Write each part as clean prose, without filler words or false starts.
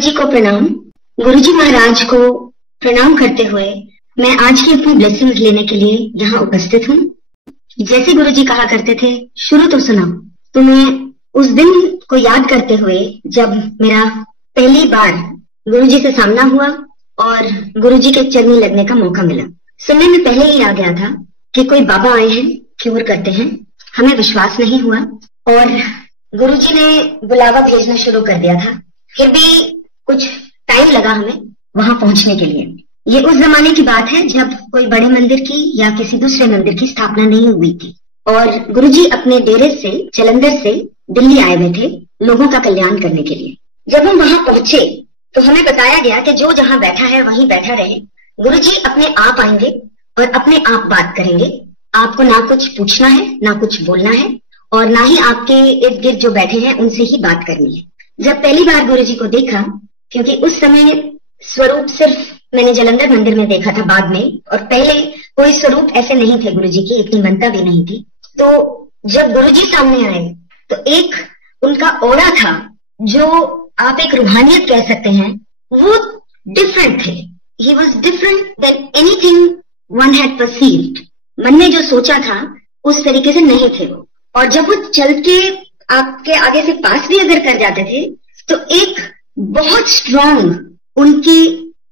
गुरुजी को प्रणाम। गुरुजी महाराज को प्रणाम करते हुए मैं आज की अपनी ब्लेसिंग्स लेने के लिए यहाँ उपस्थित हूँ। जैसे गुरुजी कहा करते थे, शुरू तो सुना, तो मैं उस दिन को याद करते हुए जब मेरा पहली बार गुरुजी से सामना हुआ और गुरुजी के चरनी लगने का मौका मिला, सुनने में पहले ही आ गया था कि कोई बाबा आए हैं, क्योर करते हैं। हमें विश्वास नहीं हुआ और गुरुजी ने बुलावा भेजना शुरू कर दिया था। फिर भी कुछ टाइम लगा हमें वहां पहुंचने के लिए। ये उस जमाने की बात है जब कोई बड़े मंदिर की या किसी दूसरे मंदिर की स्थापना नहीं हुई थी और गुरुजी अपने डेरे से, जलंधर से दिल्ली आए हुए थे लोगों का कल्याण करने के लिए। जब हम वहां पहुंचे तो हमें बताया गया कि जो जहां बैठा है वहीं बैठा रहे। गुरुजी अपने आप आएंगे और अपने आप बात करेंगे। आपको ना कुछ पूछना है, ना कुछ बोलना है और ना ही आपके इर्द गिर्द जो बैठे हैं उनसे ही बात करनी है। जब पहली बार गुरुजी को देखा, क्योंकि उस समय स्वरूप सिर्फ मैंने जलंधर मंदिर में देखा था बाद में, और पहले कोई स्वरूप ऐसे नहीं थे गुरुजी की, इतनी मनता भी नहीं थी। तो जब गुरुजी सामने आए तो एक उनका ऑरा था जो आप एक रूहानियत कह सकते हैं, वो डिफरेंट थे। He was different than anything one had perceived. मन में जो सोचा था उस तरीके से नहीं थे वो। और जब वो चल के आपके आगे से पास भी अगर कर जाते थे तो एक बहुत स्ट्रांग उनकी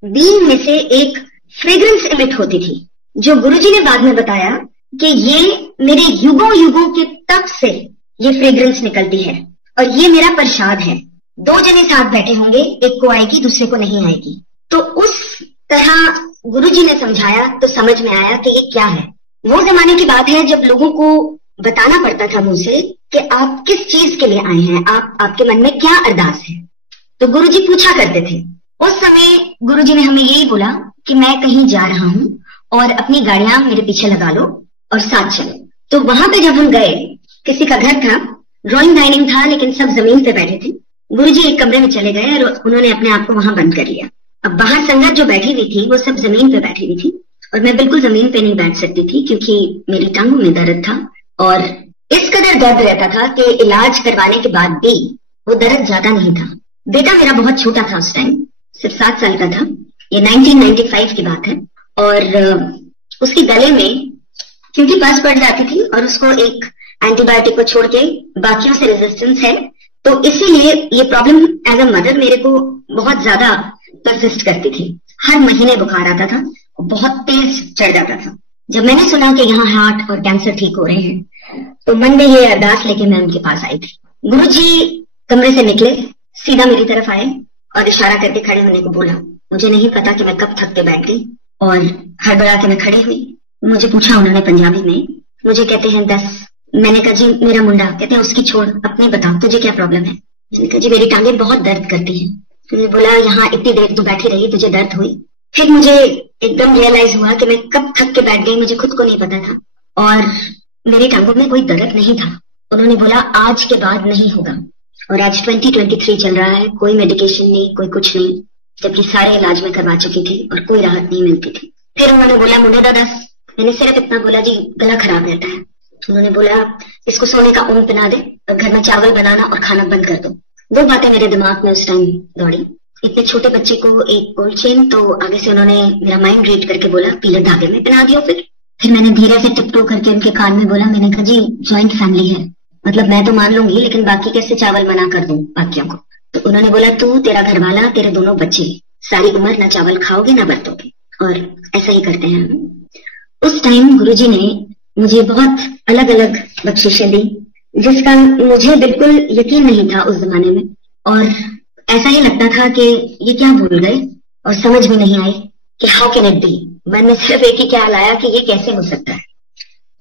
बीन में से एक फ्रेग्रेंस इमिट होती थी, जो गुरुजी ने बाद में बताया कि ये मेरे युगों युगों के तप से ये फ्रेग्रेंस निकलती है और ये मेरा प्रसाद है। दो जने साथ बैठे होंगे, एक को आएगी दूसरे को नहीं आएगी। तो उस तरह गुरुजी ने समझाया तो समझ में आया कि ये क्या है। वो जमाने की बात है जब लोगों को बताना पड़ता था मुंह से कि आप किस चीज के लिए आए हैं, आपके मन में क्या अरदास है। तो गुरुजी पूछा करते थे। उस समय गुरुजी ने हमें यही बोला कि मैं कहीं जा रहा हूं और अपनी गाड़ियां मेरे पीछे लगा लो और साथ चलो। तो वहां पे जब हम गए, किसी का घर था, ड्राइंग डाइनिंग था, लेकिन सब जमीन पे बैठे थे। गुरुजी एक कमरे में चले गए और उन्होंने अपने आप को वहां बंद कर लिया। अब बाहर संगत जो बैठी हुई थी वो सब जमीन पे बैठी हुई थी और मैं बिल्कुल जमीन पे नहीं बैठ सकती थी क्योंकि मेरी टांगों में दर्द था और इस कदर दर्द रहता था कि इलाज करवाने के बाद भी वो दर्द ज्यादा नहीं था। बेटा मेरा बहुत छोटा था उस टाइम, सिर्फ 7 साल का था। ये 1995 की बात है और उसके गले में क्योंकि पस पड़ जाती थी और उसको एक एंटीबायोटिक को छोड़ के बाकियों से रेजिस्टेंस है, तो इसीलिए ये प्रॉब्लम एज अ मदर मेरे को बहुत ज्यादा परसिस्ट करती थी। हर महीने बुखार आता था, बहुत तेज चढ़ जाता था। जब मैंने सुना कि यहाँ हार्ट और कैंसर ठीक हो रहे हैं तो मन में ये अरदास लेके मैं उनके पास आई थी। गुरुजी कमरे से निकले, सीधा मेरी तरफ आए और इशारा करके खड़े होने को बोला। मुझे नहीं पता कि मैं कब थक के बैठ गई और हड़बड़ा के मैं खड़ी हुई। मुझे पूछा उन्होंने पंजाबी में, मुझे कहते हैं 10। मैंने कहा जी मेरा मुंडा। कहते हैं उसकी छोड़, अपनी बताओ तुझे क्या प्रॉब्लम है। मैंने कहा जी मेरी टांगे बहुत दर्द करती हैं। तो बोला यहाँ इतनी देर तू बैठी रही, तुझे दर्द हुई। फिर मुझे एकदम रियलाइज हुआ कि मैं कब थक के बैठ गई, मुझे खुद को नहीं पता था और मेरी टांगों में कोई दर्द नहीं था। उन्होंने बोला आज के बाद नहीं होगा और आज 2023 चल रहा है, कोई मेडिकेशन नहीं, कोई कुछ नहीं, जबकि सारे इलाज में करवा चुकी थी और कोई राहत नहीं मिलती थी। फिर उन्होंने बोला मुंडे दा 10। मैंने सिर्फ इतना बोला जी गला खराब रहता है। उन्होंने बोला इसको सोने का ऊन पहना दे और घर में चावल बनाना और खाना बंद कर दो। 2 बातें मेरे दिमाग में उस टाइम दौड़ी। इतने छोटे बच्चे को एक गोल्ड चेन, तो आगे से उन्होंने मेरा माइंड रीड करके बोला पीले धागे में पहना दियो। फिर मैंने धीरे से टिपटो करके उनके कान में बोला, मैंने कहा जी ज्वाइंट फैमिली है, मतलब मैं तो मान लूंगी लेकिन बाकी कैसे चावल मना कर दूं बाकियों को। तो उन्होंने बोला तू, तेरा घरवाला, तेरे दोनों बच्चे सारी उम्र ना चावल खाओगे ना बरतोगे, और ऐसा ही करते हैं। उस टाइम गुरुजी ने मुझे बहुत अलग अलग बख्शिशें दी जिसका मुझे बिल्कुल यकीन नहीं था उस जमाने में, और ऐसा ही लगता था कि ये क्या भूल गए और समझ भी नहीं आई कि हाउ कैन इट बी। मन में सिर्फ एक ही ख्याल आया कि ये कैसे हो सकता है।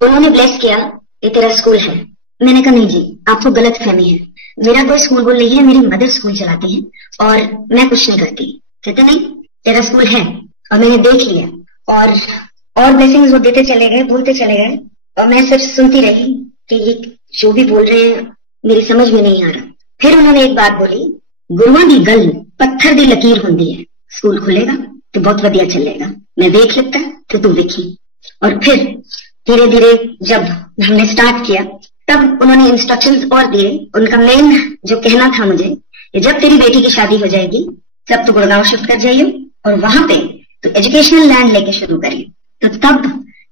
उन्होंने ब्लेस किया, ये तेरा स्कूल है। मैंने कहा नहीं जी आपको गलत फहमी है, मेरा कोई स्कूल बोल नहीं है, मेरी मदर स्कूल चलाती है और मैं कुछ नहीं करती। कहते नहीं तेरा स्कूल है और मैंने देख लिया। और ब्लेसिंग्स वो देते चले गए, बोलते चले गए और मैं सिर्फ सुनती रही कि ये जो भी बोल रहे हैं मेरी समझ में नहीं आ रहा। फिर उन्होंने एक बात बोली, गुरुआं दी गल पत्थर दी लकीर होंदी है, स्कूल खुलेगा तो बहुत वधिया चलेगा, मैं देख लेता तो तू देखी। और फिर धीरे धीरे जब हमने स्टार्ट किया तब उन्होंने इंस्ट्रक्शंस और दिए। उनका मेन जो कहना था मुझे कि जब तेरी बेटी की शादी हो जाएगी तब तो गुड़गांव शिफ्ट कर जाइयो और वहां पे तो एजुकेशनल लैंड लेके शुरू करिए। तो तब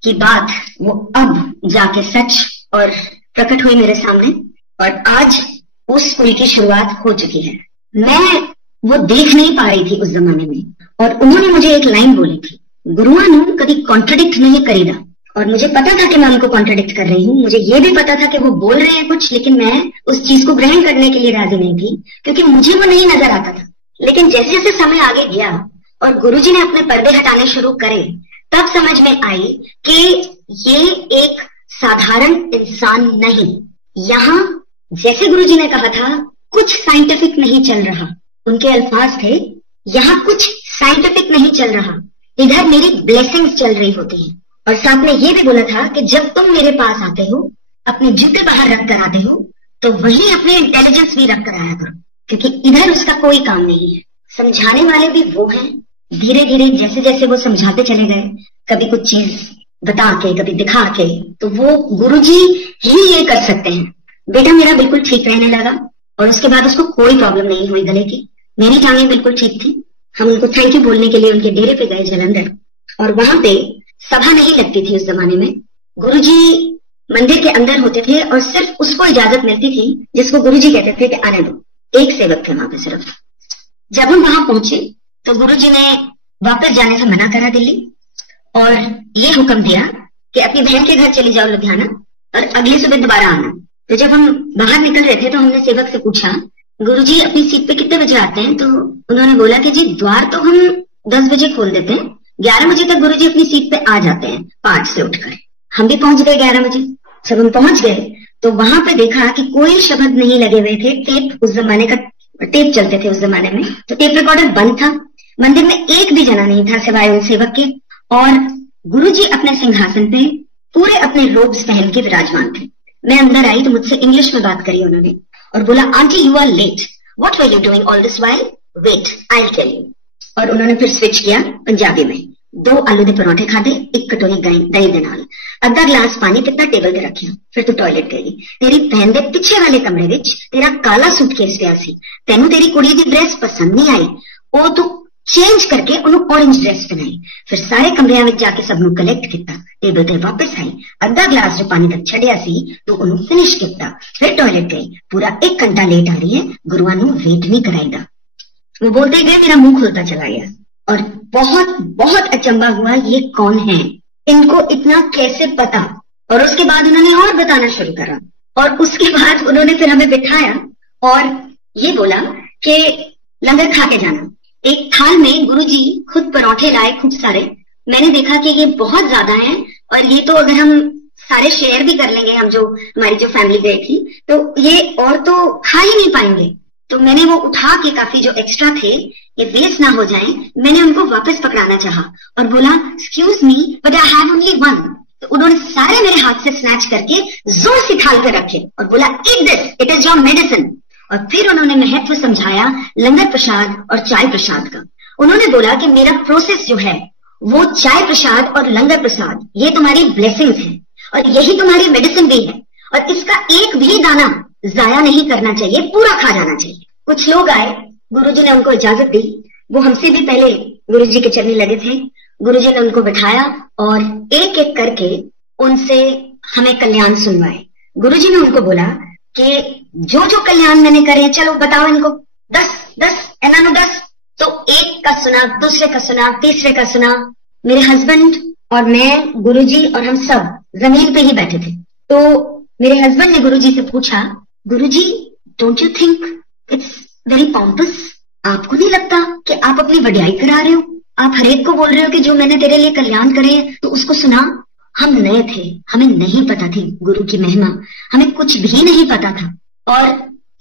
की बात वो अब जाके सच और प्रकट हुई मेरे सामने और आज उस स्कूल की शुरुआत हो चुकी है। मैं वो देख नहीं पा रही थी उस जमाने में और उन्होंने मुझे एक लाइन बोली थी, गुरुआ नु कभी कॉन्ट्रडिक्ट नहीं करेगा। और मुझे पता था कि मैं उनको कॉन्ट्रडिक्ट कर रही हूँ, मुझे ये भी पता था कि वो बोल रहे हैं कुछ, लेकिन मैं उस चीज को ग्रहण करने के लिए राजी नहीं थी क्योंकि मुझे वो नहीं नजर आता था। लेकिन जैसे जैसे समय आगे गया और गुरुजी ने अपने पर्दे हटाने शुरू करे, तब समझ में आई कि ये एक साधारण इंसान नहीं। यहाँ जैसे गुरुजी ने कहा था, कुछ साइंटिफिक नहीं चल रहा, उनके अल्फाज थे, यहाँ कुछ साइंटिफिक नहीं चल रहा, इधर मेरी ब्लेसिंग्स चल रही होती हैं। और साथ में ये भी बोला था कि जब तुम मेरे पास आते हो, अपने जूते बाहर रख कर आते हो, तो वहीं अपने इंटेलिजेंस भी रख कर आया करो, क्योंकि इधर उसका कोई काम नहीं है। समझाने वाले भी वो हैं। धीरे धीरे जैसे जैसे वो समझाते चले गए, कभी कुछ चीज बता के, कभी दिखा के, तो वो गुरुजी ही ये कर सकते हैं। बेटा मेरा बिल्कुल ठीक रहने लगा और उसके बाद उसको कोई प्रॉब्लम नहीं हुई गले की। मेरी टांगें बिल्कुल ठीक थी। हम उनको थैंक यू बोलने के लिए उनके डेरे पे गए जलंधर, और वहां पे सभा नहीं लगती थी उस जमाने में। गुरुजी मंदिर के अंदर होते थे और सिर्फ उसको इजाजत मिलती थी जिसको गुरुजी कहते थे कि आने दो। एक सेवक थे वहां पे सिर्फ। जब हम वहां पहुंचे तो गुरुजी ने वापस जाने से मना करा दिल्ली और ये हुक्म दिया कि अपनी बहन के घर चली जाओ लुधियाना और अगली सुबह दोबारा आना। तो जब हम बाहर निकल रहे थे तो हमने सेवक से पूछा, गुरुजी अपनी सीट पे कितने बजे आते हैं? तो उन्होंने बोला कि जी द्वार तो हम 10 बजे खोल देते हैं, 11 बजे तक गुरुजी अपनी सीट पे आ जाते हैं 5 से उठकर। हम भी पहुंच गए 11 बजे। जब हम पहुंच गए तो वहां पे देखा कि कोई शब्द नहीं लगे हुए थे। टेप, उस जमाने का टेप चलते थे उस जमाने में, तो टेप रिकॉर्डर बंद था। मंदिर में एक भी जना नहीं था सिवाय उन सेवक के, और गुरुजी अपने सिंहासन पे पूरे अपने रोब्स पहन के विराजमान थे। मैं अंदर आई तो मुझसे इंग्लिश में बात करी उन्होंने और बोला, aunty you are late, what were you doing all this while, wait I will tell you. और उन्होंने फिर स्विच किया पंजाबी में। 2 आलू के पराठे खाधे, 1 कटोरी दही दे नाल, अद्धा गिलास पानी पीता, टेबल ते रखिया। फिर तू टॉयलेट गई। तेरी बहन दे पिछे वाले कमरे विच तेरा काला सूटकेस पिया सी, तेनू तेरी कुड़ी दी ड्रेस पसंद नहीं आई, ओ तू चेंज करके उन्हों ऑरेंज ड्रेस पहनाई। फिर सारे कमरियां विच जाके सबनू कलेक्ट किया, टेबल ते वापस आई, अद्धा गिलास जो पानी तक छड़िया सी तो उन्हों फिनिश किया। फिर टॉयलेट गई। पूरा 1 घंटा लेट आ रही है, गुरुआ नू वेट नहीं कराईदा। वो बोलते गए, मेरा मुंह खुलता चला गया और बहुत बहुत अचंबा हुआ, ये कौन है, इनको इतना कैसे पता। और उसके बाद उन्होंने और बताना शुरू करा और उसके बाद उन्होंने फिर हमें बिठाया और ये बोला कि लंगर खा के जाना। एक थाल में गुरुजी खुद पराठे लाए खूब सारे। मैंने देखा कि ये बहुत ज्यादा हैं और ये तो अगर हम सारे शेयर भी कर लेंगे, हम जो हमारी जो फैमिली गई थी, तो ये और तो खा ही नहीं पाएंगे। तो मैंने वो उठा के काफी जो एक्स्ट्रा थे, ये वेस्ट ना हो जाए, मैंने उनको वापस पकड़ाना चाहा और बोला, excuse me but I have only 1। तो उन्होंने सारे मेरे हाथ से स्नैच करके जोर से थाल कर रखे और बोला, eat this, it is your medicine. और फिर उन्होंने महत्व समझाया लंगर प्रसाद और चाय प्रसाद का। उन्होंने बोला कि मेरा प्रोसेस जो है वो चाय प्रसाद और लंगर प्रसाद, ये तुम्हारी ब्लेसिंग्स है और यही तुम्हारी मेडिसिन भी है, और इसका एक भी दाना जाया नहीं करना चाहिए, पूरा खा जाना चाहिए। कुछ लोग आए, गुरुजी ने उनको इजाजत दी। वो हमसे भी पहले गुरुजी के चलने लगे थे। गुरुजी ने उनको बिठाया और एक एक करके उनसे हमें कल्याण सुनवाए। गुरुजी ने उनको बोला कि जो जो कल्याण मैंने करे, चलो बताओ इनको, 10 एनानो 10। तो एक का सुना, दूसरे का सुना, तीसरे का सुना। मेरे हस्बैंड और मैं, गुरुजी और हम सब जमीन पे ही बैठे थे। तो मेरे हस्बैंड ने गुरुजी से पूछा, गुरुजी don't you think it's very pompous? आपको नहीं लगता कि आप अपनी वड्याई करा रहे हो? आप हरेक को बोल रहे हो कि जो मैंने तेरे लिए कल्याण करे तो उसको सुना। हम नए थे, हमें नहीं पता थी गुरु की महिमा, हमें कुछ भी नहीं पता था। और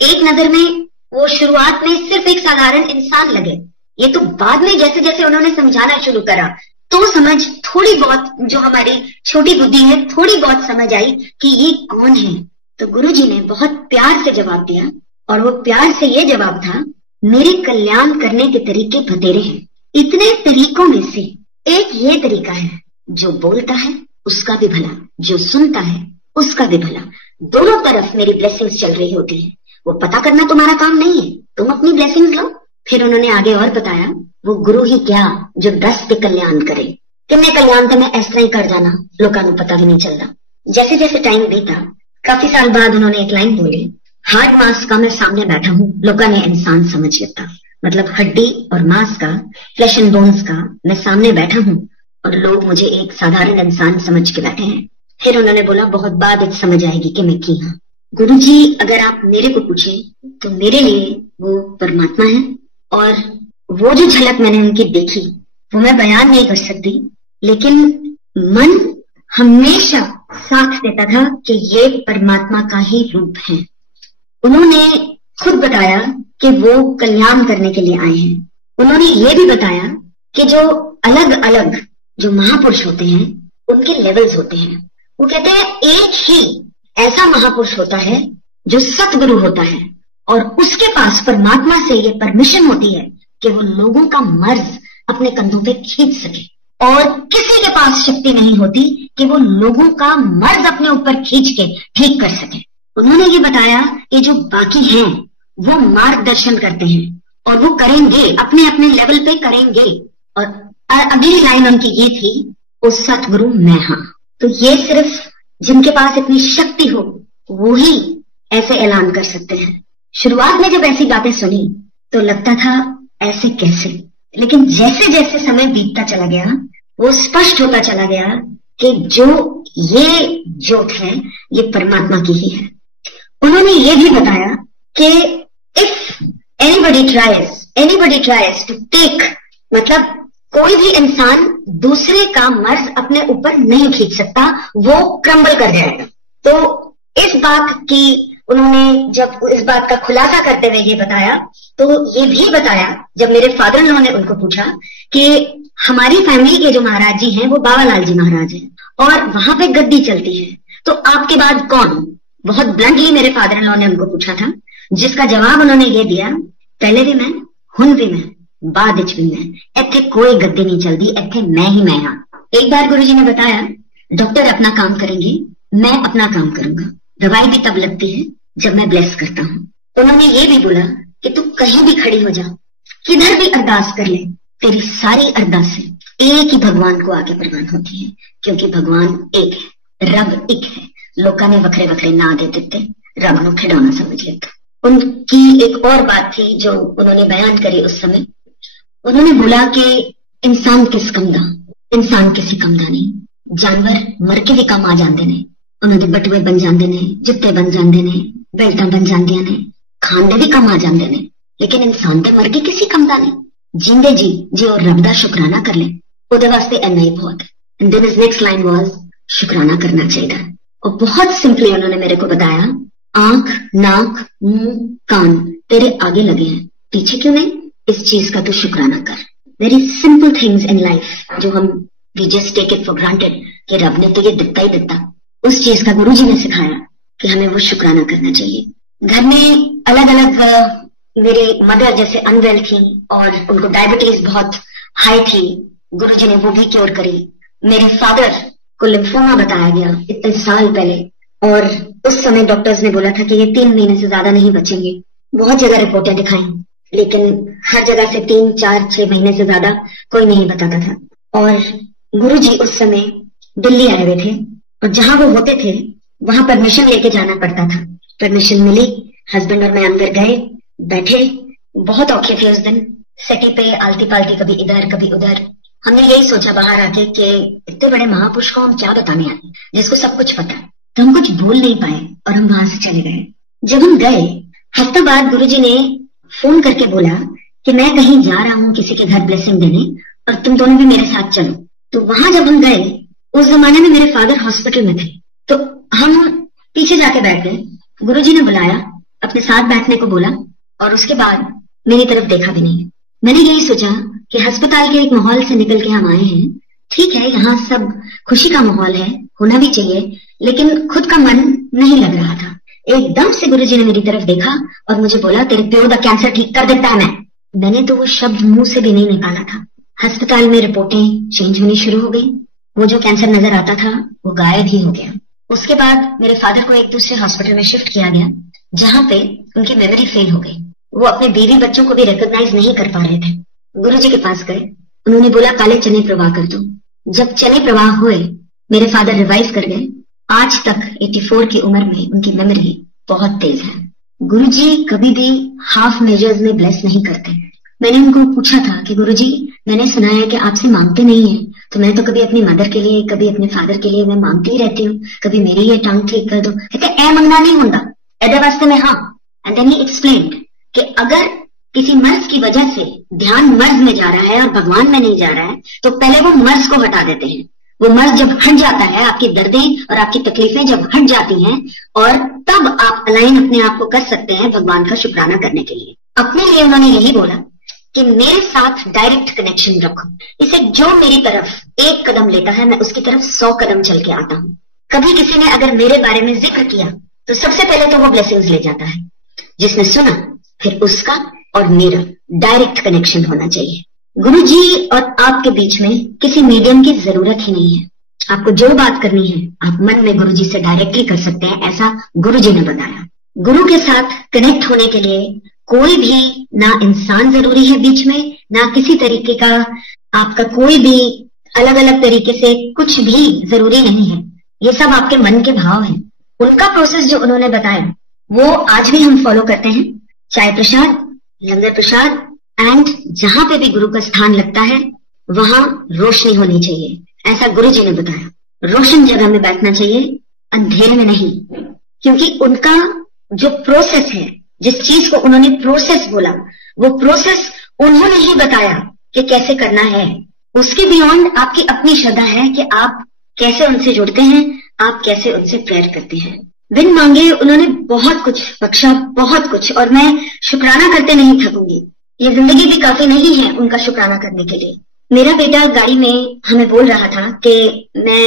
एक नजर में वो शुरुआत में सिर्फ एक साधारण इंसान लगे, ये तो बाद में जैसे जैसे उन्होंने समझाना शुरू करा तो समझ थोड़ी बहुत, जो हमारी छोटी बुद्धि है, थोड़ी बहुत समझ आई कि ये कौन है। तो गुरुजी ने बहुत प्यार से जवाब दिया और वो प्यार से ये जवाब था, मेरे कल्याण करने के तरीके बतेरे हैं। इतने तरीकों में से एक ये तरीका है, जो बोलता है उसका भी भला, जो सुनता है उसका भी भला। दोनों तरफ मेरी ब्लेसिंग्स चल रही होती है। वो पता करना तुम्हारा काम नहीं है, तुम अपनी ब्लेसिंग्स लो फिर उन्होंने आगे और बताया, वो गुरु ही क्या जो 10 पे कल्याण करे। किन्ने कल्याण तो मैं इस तरह ही कर जाना, लोगों को पता भी नहीं चलता। जैसे जैसे टाइम बीता, काफी साल बाद उन्होंने एक लाइन बोली, हार्ड मास का मैं सामने बैठा हूँ, लोगों ने इंसान समझ लेता। मतलब हड्डी और मांस का, फ्लैश एंड बोन्स का मैं सामने बैठा हूँ और लोग मुझे एक साधारण इंसान समझ के बैठे हैं। फिर उन्होंने बोला, बहुत बाद समझ आएगी कि मैं की हाँ। गुरु जी अगर आप मेरे को पूछें तो मेरे लिए वो परमात्मा है, और वो जो झलक मैंने उनकी देखी वो मैं बयान नहीं कर सकती, लेकिन मन हमेशा साथ देता था कि ये परमात्मा का ही रूप है। उन्होंने खुद बताया कि वो कल्याण करने के लिए आए हैं। उन्होंने ये भी बताया कि जो अलग अलग जो महापुरुष होते हैं उनके लेवल्स होते हैं। वो कहते हैं एक ही ऐसा महापुरुष होता है जो सतगुरु होता है, और उसके पास परमात्मा से ये परमिशन होती है कि वो लोगों का मर्ज अपने कंधों पे खींच सके, और किसी के पास शक्ति नहीं होती कि वो लोगों का मर्ज अपने ऊपर खींच के ठीक कर सके। उन्होंने ये बताया कि जो बाकी हैं वो मार्गदर्शन करते हैं और वो करेंगे, अपने अपने लेवल पे करेंगे। और अगली लाइन उनकी ये थी, वो सतगुरु मैं हाँ। तो ये सिर्फ जिनके पास इतनी शक्ति हो वो ही ऐसे ऐलान कर सकते हैं। शुरुआत में जब ऐसी बातें सुनी तो लगता था ऐसे कैसे, लेकिन जैसे जैसे समय बीतता चला गया वो स्पष्ट होता चला गया कि जो ये ज्योत है ये परमात्मा की ही है। उन्होंने ये भी बताया कि if anybody tries to take, मतलब कोई भी इंसान दूसरे का मर्ज अपने ऊपर नहीं खींच सकता, वो क्रम्बल कर जाएगा। तो इस बात की उन्होंने जब इस बात का खुलासा करते हुए ये बताया, तो ये भी बताया जब मेरे फादर इन लॉ ने उनको पूछा कि हमारी फैमिली के जो महाराज जी हैं वो बाबालाल जी महाराज हैं और वहां पे गद्दी चलती है, तो आपके बाद कौन? बहुत ब्लंटली मेरे फादर इन लॉ ने उनको पूछा था, जिसका जवाब उन्होंने ये दिया, पहले भी मैं, हुन भी मैं, बाद भी मैं, इत्थे कोई गद्दी नहीं चलती, इत्थे मैं ही मैं हाँ। एक बार गुरुजी ने बताया, डॉक्टर अपना काम करेंगे, मैं अपना काम करूंगा, दवाई भी तब लगती है जब मैं ब्लेस करता हूँ। उन्होंने ये भी बोला कि तू कहीं भी खड़ी हो जा, किधर भी अरदास कर ले, तेरी सारी अरदासें एक ही भगवान को आगे प्रवान होती है, क्योंकि भगवान एक है, रब एक है। लोगों ने वखरे वखरे ना दे देते, रब को खिडौना समझ लेता। उनकी एक और बात थी जो उन्होंने बयान करी उस समय। उन्होंने बोला कि इंसान किस कम दा, इंसान किसी कम दा नहीं, जानवर मर के भी कम आ जाते ने, उन्होंने बटुए बन जाते ने, जुत्ते बन जाते ने, बेल्टां बन जांदियां ने, खान दे भी कम आ जाते ने, लेकिन इंसान दे मर के किसी कम दा नहीं। जिंदे जी जे और रब दा शुकराना कर ले, ਉਹਦੇ वास्ते इन्ना ही बहुत है। And then his next line was, शुकराना करना चाहिए। और बहुत सिंपली उन्होंने मेरे को बताया, आंख, नाक, मुंह, कान तेरे आगे लगे हैं, पीछे क्यों नहीं? इस चीज का तो शुक्राना कर। Very simple things in life जो हम we just take it for granted कि रब ने तो ये दिता ही दिता, उस चीज का गुरुजी ने सिखाया कि हमें वो शुक्राना करना चाहिए। घर में अलग अलग मेरे मदर जैसे अनवेल थी और उनको डायबिटीज बहुत हाई थी, गुरुजी ने वो भी क्योर करी। मेरे फादर को लिम्फोमा बताया गया इतने साल पहले, और उस समय डॉक्टर्स ने बोला था कि ये 3 महीने से ज्यादा नहीं बचेंगे। बहुत जगह रिपोर्टें दिखाई, लेकिन हर जगह से 3, 4, 6 महीने से ज्यादा कोई नहीं बताता था। और गुरुजी उस समय दिल्ली आए हुए थे और जहां वो होते थे वहां परमिशन लेके जाना पड़ता था। परमिशन मिली, हस्बैंड और मैं अंदर गए, बैठे, बहुत औखे थे उस दिन, सेटी पे आलती पालती कभी इधर कभी उधर। हमने यही सोचा बाहर आके कि इतने बड़े महापुरुष को हम क्या बताने आए, जिसको सब कुछ पता है। तो हम कुछ बोल नहीं पाए और हम वहां से चले गए। जब हम गए, हफ्ते बाद गुरुजी ने फोन करके बोला कि मैं कहीं जा रहा हूँ किसी के घर ब्लेसिंग देने और तुम दोनों भी मेरे साथ चलो। तो वहां जब हम गए, उस जमाने में मेरे फादर हॉस्पिटल में थे, तो हम पीछे जाके बैठ गए। गुरुजी ने बुलाया, अपने साथ बैठने को बोला और उसके बाद मेरी तरफ देखा भी नहीं। मैंने यही सोचा कि अस्पताल के एक माहौल से निकल के हम आए हैं, ठीक है यहाँ सब खुशी का माहौल है, होना भी चाहिए, लेकिन खुद का मन नहीं लग रहा था। एकदम से गुरुजी ने मेरी तरफ देखा और मुझे बोला, तेरे प्यो का कैंसर ठीक कर देता है मैं। मैंने तो वो शब्द मुंह से भी नहीं निकाला था। अस्पताल में रिपोर्टें चेंज होनी शुरू हो गई, वो जो कैंसर नजर आता था वो गायब ही हो गया। उसके बाद मेरे फादर को एक दूसरे हॉस्पिटल में शिफ्ट किया गया जहां पे उनकी मेमोरी फेल हो गई। वो अपने बीवी बच्चों को भी रिकॉग्नाइज नहीं कर पा रहे थे। गुरुजी के पास गए, उन्होंने बोला काले चने प्रवाह कर दो। जब चने प्रवाह हुए, मेरे फादर रिवाइव कर गए। आज तक 84 की उम्र में उनकी मेमोरी बहुत तेज है। गुरुजी कभी भी हाफ मेजर्स में ब्लेस नहीं करते। मैंने उनको पूछा था कि गुरुजी, मैंने सुना है कि आपसे मांगते नहीं है, तो मैं तो कभी अपनी मदर के लिए, कभी अपने फादर के लिए मैं मांगती ही रहती हूँ, कभी मेरी ये टंग ठीक कर दो। कहते ए मंगना नहीं होता, एदे वास्ते में हाँ। एंड देन ही एक्सप्लेन्ड कि अगर किसी मर्ज की वजह से ध्यान मर्ज में जा रहा है और भगवान में नहीं जा रहा है, तो पहले वो मर्ज को हटा देते हैं। वो मर्ज जब हट जाता है, आपकी दर्दें और आपकी तकलीफें जब हट जाती हैं, और तब आप अलाइन अपने आप को कर सकते हैं भगवान का शुक्राना करने के लिए। अपने लिए उन्होंने यही बोला कि मेरे साथ डायरेक्ट कनेक्शन रखो। इसे जो मेरी तरफ एक कदम लेता है, मैं उसकी तरफ 100 कदम चल के आता हूँ। कभी किसी ने अगर मेरे बारे में जिक्र किया, तो सबसे पहले तो वो ब्लेसिंग्स ले जाता है। जिसने सुना, फिर उसका और मेरा डायरेक्ट कनेक्शन होना चाहिए। गुरुजी और आपके बीच में किसी मीडियम की जरूरत ही नहीं है। आपको जो बात करनी है, आप मन में गुरुजी से डायरेक्टली कर सकते हैं, ऐसा गुरुजी ने बताया। गुरु के साथ कनेक्ट होने के लिए कोई भी ना इंसान जरूरी है बीच में, ना किसी तरीके का आपका कोई भी अलग अलग तरीके से कुछ भी जरूरी नहीं है। ये सब आपके मन के भाव हैं। उनका प्रोसेस जो उन्होंने बताया, वो आज भी हम फॉलो करते हैं। चाय प्रसाद, लंगर प्रसाद, एंड जहां पे भी गुरु का स्थान लगता है, वहां रोशनी होनी चाहिए, ऐसा गुरुजी ने बताया। रोशन जगह में बैठना चाहिए, अंधेरे में नहीं। क्योंकि उनका जो प्रोसेस है, जिस चीज को उन्होंने प्रोसेस बोला, वो प्रोसेस उन्होंने ही बताया कि कैसे करना है। उसके बियॉन्ड आपकी अपनी श्रद्धा है कि आप कैसे उनसे जुड़ते हैं, आप कैसे उनसे प्रेयर करते हैं। बिन मांगे उन्होंने बहुत कुछ बख्शा, बहुत कुछ, और मैं शुक्राना करते नहीं थकूंगी। ये जिंदगी भी काफी नहीं है उनका शुक्राना करने के लिए। मेरा बेटा गाड़ी में हमें बोल रहा था कि मैं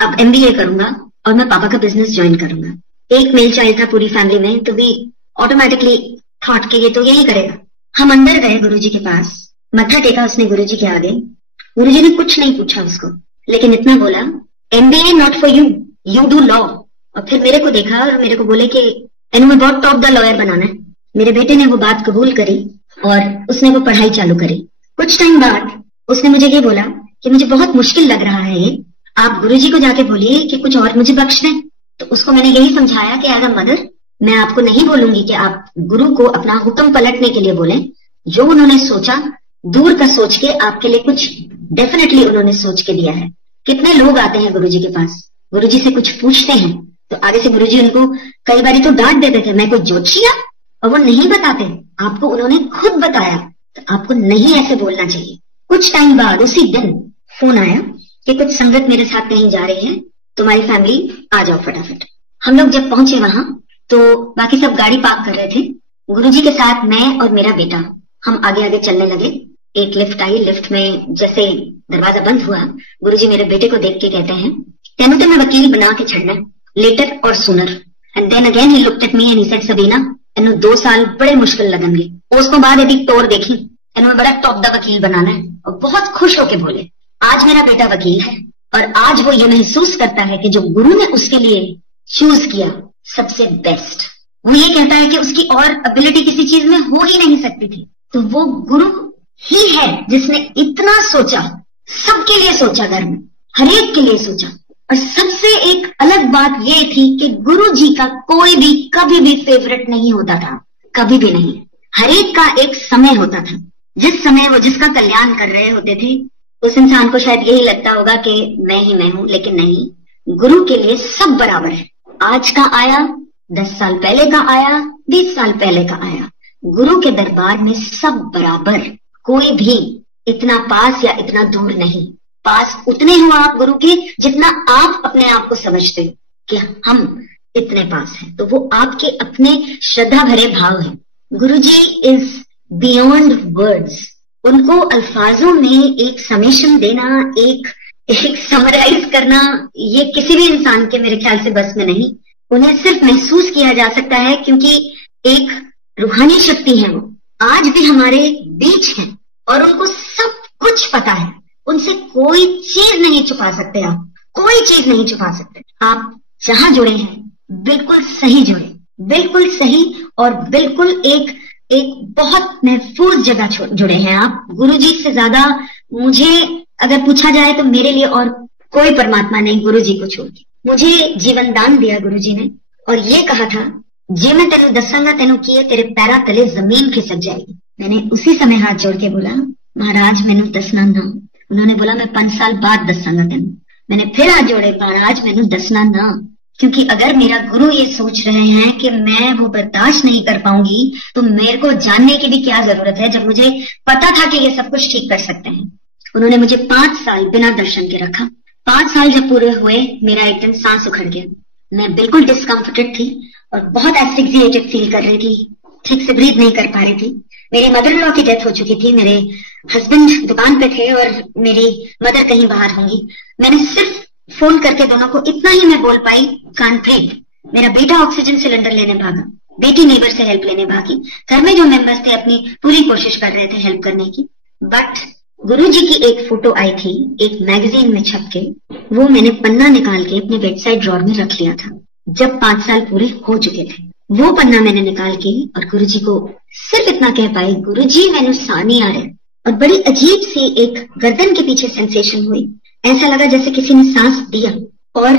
अब MBA करूंगा और मैं पापा का बिजनेस ज्वाइन करूंगा। एक मेल चाइल्ड था पूरी फैमिली में, तो भी ऑटोमेटिकली थॉट के ये तो यही करेगा। हम अंदर गए गुरुजी के पास, मत्था टेका उसने गुरुजी के आगे। गुरुजी ने कुछ नहीं पूछा उसको, लेकिन इतना बोला, MBA not for you, you do law. और फिर मेरे को देखा और मेरे को बोले कि एनु में बहुत टॉप द लॉयर बनाना है। मेरे बेटे ने वो बात कबूल करी और उसने वो पढ़ाई चालू करी। कुछ टाइम बाद उसने मुझे ये बोला कि मुझे बहुत मुश्किल लग रहा है ये, आप गुरुजी को जाके बोलिए कि कुछ और मुझे बख्श दें। तो उसको मैंने यही समझाया कि एज अ मदर मैं आपको नहीं बोलूंगी कि आप गुरु को अपना हुक्म पलटने के लिए बोलें। जो उन्होंने सोचा, दूर का सोच के आपके लिए कुछ डेफिनेटली उन्होंने सोच के दिया है। कितने लोग आते हैं गुरुजी के पास, गुरुजी से कुछ पूछते हैं, तो आगे से गुरुजी उनको कई बार तो डांट देते थे, मैं कोई ज्योतिषिया, और वो नहीं बताते। आपको उन्होंने खुद बताया, तो आपको नहीं ऐसे बोलना चाहिए। कुछ टाइम बाद उसी दिन फोन आया कि कुछ संगत मेरे साथ कहीं जा रही है, तुम्हारी फैमिली आ जाओ फटाफट। हम लोग जब पहुंचे वहां, तो बाकी सब गाड़ी पार्क कर रहे थे। गुरुजी के साथ मैं और मेरा बेटा, हम आगे आगे चलने लगे। एक लिफ्ट आई, लिफ्ट में जैसे दरवाजा बंद हुआ, गुरुजी मेरे बेटे को देख के कहते हैं, तेनू ते मैं वकील बना के छड़ना, लेटर और sooner. And then again he looked at me and he said, Sabina तेनू 2 साल बड़े मुश्किल लगनगे, उसको बाद एदी टोर देखी, तेनू बड़ा टॉप दा वकील बनाना है। और बहुत खुश होके बोले, आज मेरा बेटा वकील है और आज वो ये महसूस करता है कि जो गुरु ने उसके लिए चूज किया सबसे बेस्ट। वो ये कहता है कि उसकी और एबिलिटी किसी चीज में हो ही नहीं सकती थी। तो वो गुरु ही है जिसने इतना सोचा, सबके लिए सोचा, घर में हर एक के लिए सोचा। और सबसे एक अलग बात ये थी कि गुरु जी का कोई भी कभी भी फेवरेट नहीं होता था, कभी भी नहीं। हर एक का एक समय होता था, जिस समय वो जिसका कल्याण कर रहे होते थे, उस इंसान को शायद यही लगता होगा कि मैं ही मैं हूं, लेकिन नहीं, गुरु के लिए सब बराबर है। आज का आया, 10 साल पहले का आया, 20 साल पहले का आया, गुरु के दरबार में सब बराबर। कोई भी इतना पास या इतना दूर नहीं। पास उतने हो आप गुरु के जितना आप अपने आप को समझते हो कि हम इतने पास हैं। तो वो आपके अपने श्रद्धा भरे भाव हैं। गुरु जी इज बियॉन्ड वर्ड्स। उनको अल्फाजों में एक समेशन देना, एक समराइज करना, ये किसी भी इंसान के मेरे ख्याल से बस में नहीं। उन्हें सिर्फ महसूस किया जा सकता है, क्योंकि एक रूहानी शक्ति है, वो आज भी हमारे बीच है और उनको सब कुछ पता है। उनसे कोई चीज नहीं छुपा सकते आप, कोई चीज नहीं छुपा सकते। आप जहां जुड़े हैं बिल्कुल सही जुड़े, बिल्कुल सही, और बिल्कुल एक एक बहुत महफूज जगह जुड़े हैं आप। गुरुजी से ज्यादा मुझे अगर पूछा जाए तो मेरे लिए और कोई परमात्मा नहीं गुरुजी को छोड़ के। मुझे जीवन दान दिया गुरुजी ने और ये कहा था, जे मैं तेनू दसांगा तेनू किए तेरे पैरा तले जमीन खिसक जाएगी। मैंने उसी समय हाथ जोड़ के बोला, महाराज मैनू दसना ना। उन्होंने बोला, मैं 5 साल बाद दसांगा तेनू। मैंने फिर हाथ जोड़े, महाराज मैनू दसना ना, क्योंकि अगर मेरा गुरु ये सोच रहे हैं कि मैं वो बर्दाश्त नहीं कर पाऊंगी तो मेरे को जानने की भी क्या जरूरत है, जब मुझे पता था कि ये सब कुछ ठीक कर सकते हैं। उन्होंने मुझे 5 साल बिना दर्शन के रखा। 5 साल जब पूरे हुए, मेरा एक दिन सांस उखड़ गया। मैं बिल्कुल डिस्कम्फर्टेड थी और बहुत एस्फिक्सिएटेड फील कर रही थी, ठीक से ब्रीथ नहीं कर पा रही थी। मेरी मदर इन लॉ की डेथ हो चुकी थी, मेरे हस्बैंड दुकान पे थे और मेरी मदर कहीं बाहर होंगी। मैंने सिर्फ फोन करके दोनों को इतना ही मैं बोल पाई, कांट ब्रीथ। मेरा बेटा ऑक्सीजन सिलेंडर लेने भागा, बेटी नेबर से हेल्प लेने भागी। घर में जो मेंबर्स थे अपनी पूरी कोशिश कर रहे थे हेल्प करने की। बट गुरुजी की एक फोटो आई थी एक मैगजीन में छप के, वो मैंने पन्ना निकाल के अपने बेडसाइड ड्रॉर में रख लिया था जब 5 साल पूरे हो चुके थे। वो पन्ना मैंने निकाल के और गुरुजी को सिर्फ इतना कह पाई, गुरुजी मैंने सानी आ रहे। और बड़ी अजीब सी एक गर्दन के पीछे सेंसेशन हुई, ऐसा लगा जैसे किसी ने सांस दिया। और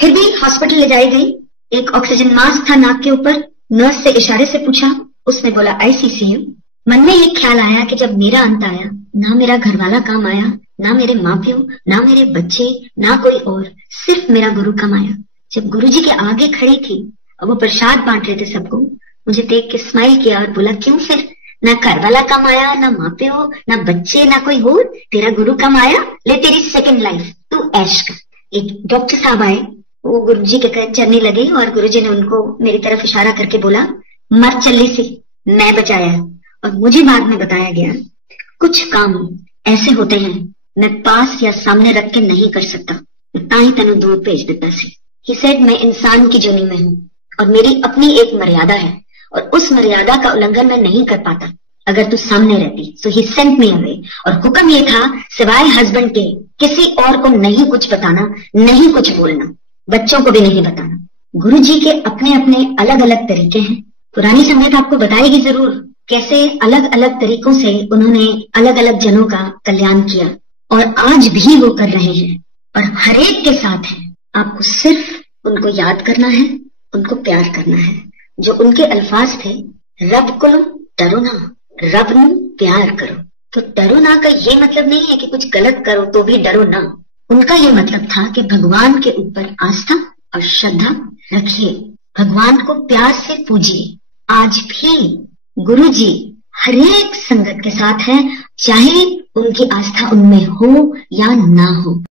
फिर भी हॉस्पिटल ले जाई गई। एक ऑक्सीजन मास्क था नाक के ऊपर। नर्स से इशारे से पूछा, उसने बोला आईसीसीयू। मन में एक ख्याल आया कि जब मेरा अंत आया, ना मेरा घरवाला काम आया, ना मेरे माँ प्यो, ना मेरे बच्चे, ना कोई और, सिर्फ मेरा गुरु कम आया। जब गुरुजी के आगे खड़ी थी और वो प्रसाद बांट रहे थे सबको, मुझे देख के स्माइल किया और बोला, क्यों फिर ना घरवाला कम आया, ना माँ प्यो, ना बच्चे, ना कोई और, तेरा गुरु कम आया, ले तेरी सेकंड लाइफ, तू ऐश कर। एक डॉक्टर साहब आए, वो गुरुजी के चलने लगे और गुरुजी ने उनको मेरी तरफ इशारा करके बोला, मर चली सी, मैं बचाया। और मुझे बाद में बताया गया, कुछ काम ऐसे होते हैं मैं पास या सामने रख के नहीं कर सकता, इतना ही तेनू दूर भेज देता सी। ही सेड, मैं इंसान की जोनी में हूँ और मेरी अपनी एक मर्यादा है और उस मर्यादा का उल्लंघन मैं नहीं कर पाता अगर तू सामने रहती। सो ही सेंट मी अवे। और हुक्म ये था, सिवाय हस्बैंड के किसी और को नहीं कुछ बताना, नहीं कुछ बोलना, बच्चों को भी नहीं बताना। गुरुजी के अपने अपने अलग अलग तरीके हैं। पुरानी संगत आपको बताएगी जरूर कैसे अलग अलग तरीकों से उन्होंने अलग अलग जनों का कल्याण किया और आज भी वो कर रहे हैं और हर एक के साथ है। आपको सिर्फ उनको याद करना है, उनको प्यार करना है। जो उनके अल्फाज थे, रब को डरो ना, रब नू प्यार करो। तो डरो ना का ये मतलब नहीं है कि कुछ गलत करो तो भी डरो ना। उनका ये मतलब था कि भगवान के ऊपर आस्था और श्रद्धा रखिए, भगवान को प्यार से पूजिए। आज भी गुरुजी हर एक संगत के साथ है, चाहे उनकी आस्था उनमें हो या ना हो।